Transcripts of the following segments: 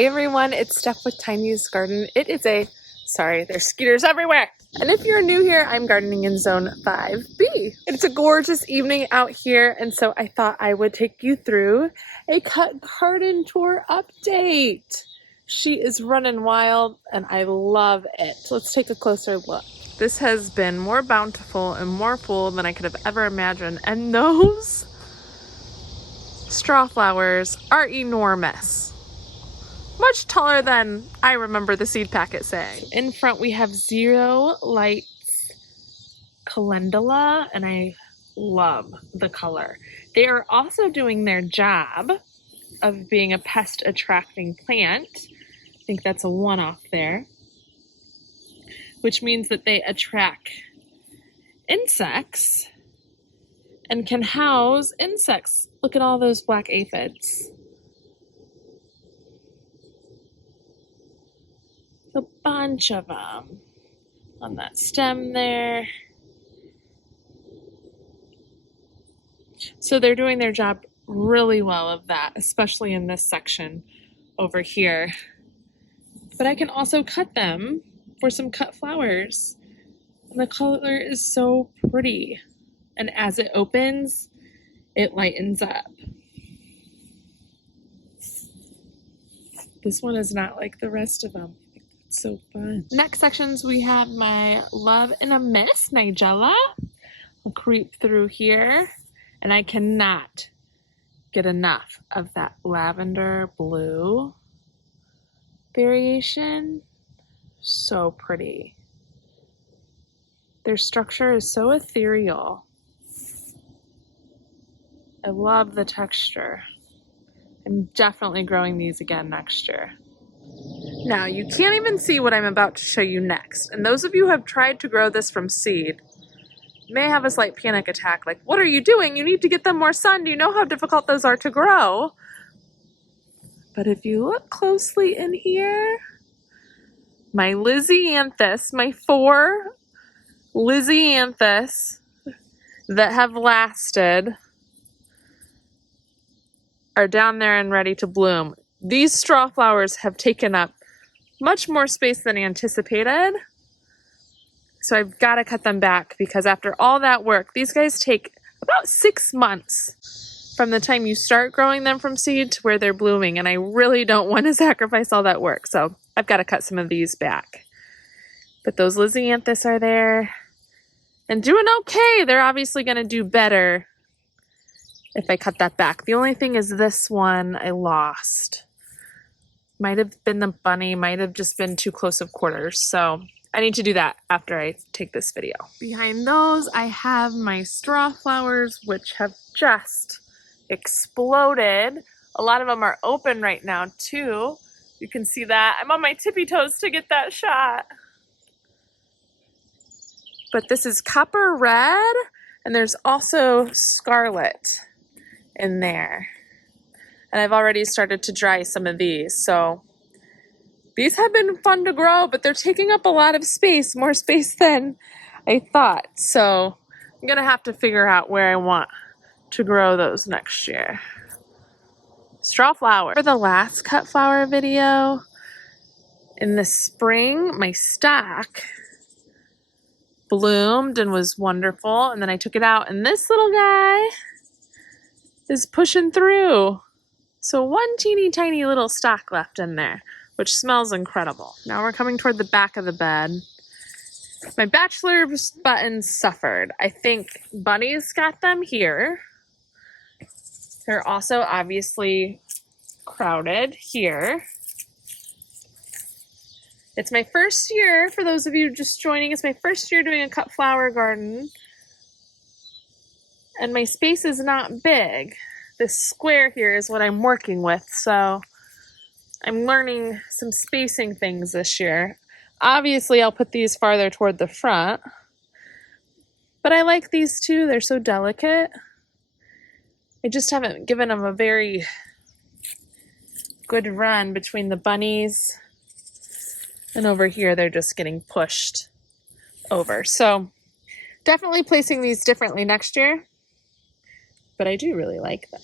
Hey everyone, it's Steph with Tiny's Garden. Sorry, there's skeeters everywhere. And if you're new here, I'm gardening in Zone 5B. It's a gorgeous evening out here, and so I thought I would take you through a cut garden tour update. She is running wild, and I love it. Let's take a closer look. This has been more bountiful and more full than I could have ever imagined, and those Strawflowers are enormous. Much taller than I remember the seed packet saying. In front we have Zeolights Calendula, and I love the color. They are also doing their job of being a pest attracting plant. I think that's a one-off there, which means that they attract insects and can house insects. Look at all those black aphids. A bunch of them on that stem there. So they're doing their job really well of that, especially in this section over here. But I can also cut them for some cut flowers. And the color is so pretty. And as it opens, it lightens up. This one is not like the rest of them. So fun. Next sections we have my Love in a Mist Nigella. I'll creep through here, and I cannot get enough of that lavender blue variation. So pretty. Their structure is so ethereal. I love the texture. I'm definitely growing these again next year. Now, you can't even see what I'm about to show you next, and those of you who have tried to grow this from seed may have a slight panic attack, like, what are you doing? You need to get them more sun. Do you know how difficult those are to grow? But if you look closely in here, my Lizzie Anthous, my 4 Lizzie Anthous that have lasted are down there and ready to bloom. These Strawflowers have taken up much more space than anticipated. So I've got to cut them back because after all that work, these guys take about 6 months from the time you start growing them from seed to where they're blooming. And I really don't want to sacrifice all that work. So I've got to cut some of these back. But those Lizzie Anthous are there and doing okay. They're obviously going to do better if I cut that back. The only thing is this one I lost. Might have been the bunny, might have just been too close of quarters. So I need to do that after I take this video. Behind those, I have my Strawflowers, which have just exploded. A lot of them are open right now too. You can see that. I'm on my tippy toes to get that shot. But this is copper red, and there's also scarlet in there. And I've already started to dry some of these. So these have been fun to grow, but they're taking up a lot of space, more space than I thought. So I'm gonna have to figure out where I want to grow those next year. Strawflower. For the last cut flower video, in the spring, my stock bloomed and was wonderful. And then I took it out, and this little guy is pushing through. So one teeny tiny little stalk left in there, which smells incredible. Now we're coming toward the back of the bed. My bachelor's buttons suffered. I think bunnies got them here. They're also obviously crowded here. It's my first year, for those of you just joining, it's my first year doing a cut flower garden. And my space is not big. This square here is what I'm working with, so I'm learning some spacing things this year. Obviously, I'll put these farther toward the front, but I like these too. They're so delicate. I just haven't given them a very good run between the bunnies, and over here they're just getting pushed over. So definitely placing these differently next year, but I do really like them.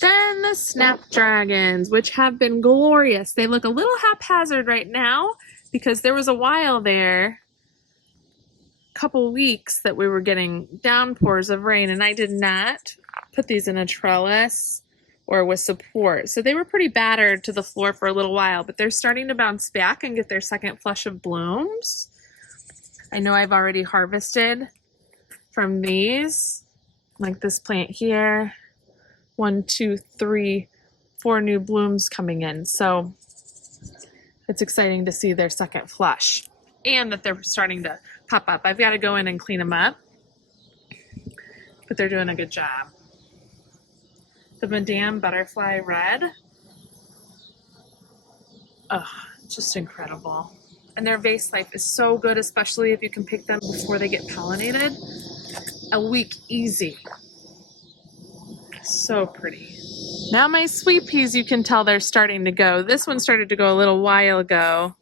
Then the Snapdragons, which have been glorious. They look a little haphazard right now because there was a while there, a couple weeks, that we were getting downpours of rain, and I did not put these in a trellis or with support. So they were pretty battered to the floor for a little while, but they're starting to bounce back and get their second flush of blooms. I know I've already harvested from these, like this plant here. 1, 2, 3, 4 new blooms coming in. So it's exciting to see their second flush and that they're starting to pop up. I've got to go in and clean them up, but they're doing a good job. The Madame Butterfly Red, oh, just incredible. And their vase life is so good, especially if you can pick them before they get pollinated. A week easy. So pretty. Now my sweet peas, you can tell they're starting to go. This one started to go a little while ago.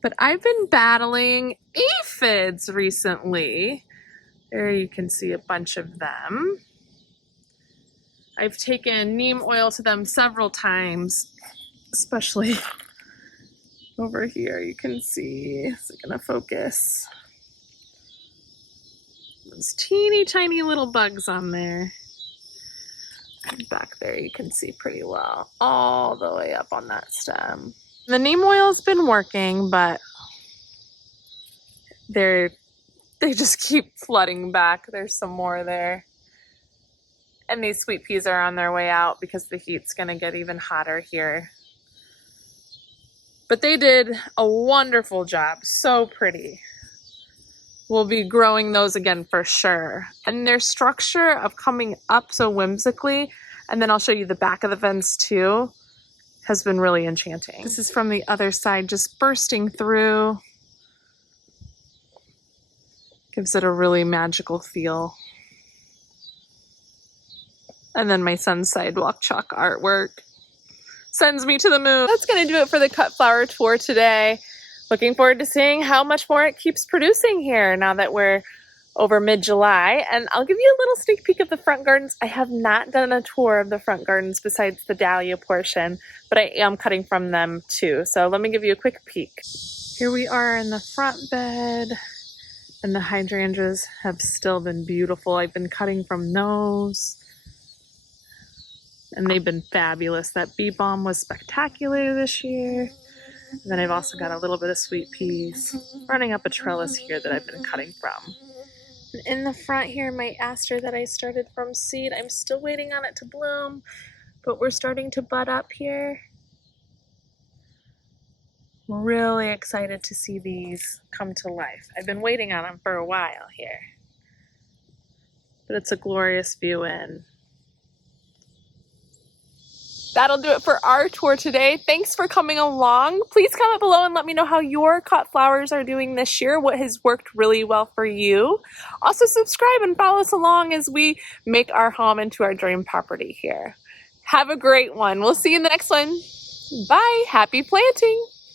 But I've been battling aphids recently. There you can see a bunch of them. I've taken neem oil to them several times, especially over here. You can see, is it gonna focus? Those teeny tiny little bugs on there. And back there you can see pretty well, all the way up on that stem. The neem oil's been working, but they just keep flooding back. There's some more there. And these sweet peas are on their way out because the heat's gonna get even hotter here. But they did a wonderful job, so pretty. We'll be growing those again for sure. And their structure of coming up so whimsically, and then I'll show you the back of the fence too, has been really enchanting. This is from the other side, just bursting through. Gives it a really magical feel. And then my son's Sidewalk Chalk artwork sends me to the moon. That's gonna do it for the cut flower tour today. Looking forward to seeing how much more it keeps producing here now that we're over mid-July. And I'll give you a little sneak peek of the front gardens. I have not done a tour of the front gardens besides the dahlia portion, but I am cutting from them too. So let me give you a quick peek. Here we are in the front bed, and the hydrangeas have still been beautiful. I've been cutting from those, and they've been fabulous. That bee balm was spectacular this year. And then I've also got a little bit of sweet peas running up a trellis here that I've been cutting from. And in the front here, my aster that I started from seed, I'm still waiting on it to bloom, but we're starting to bud up here. I'm really excited to see these come to life. I've been waiting on them for a while here, but it's a glorious view in. That'll do it for our tour today. Thanks for coming along. Please comment below and let me know how your cut flowers are doing this year, what has worked really well for you. Also subscribe and follow us along as we make our home into our dream property here. Have a great one. We'll see you in the next one. Bye. Happy planting.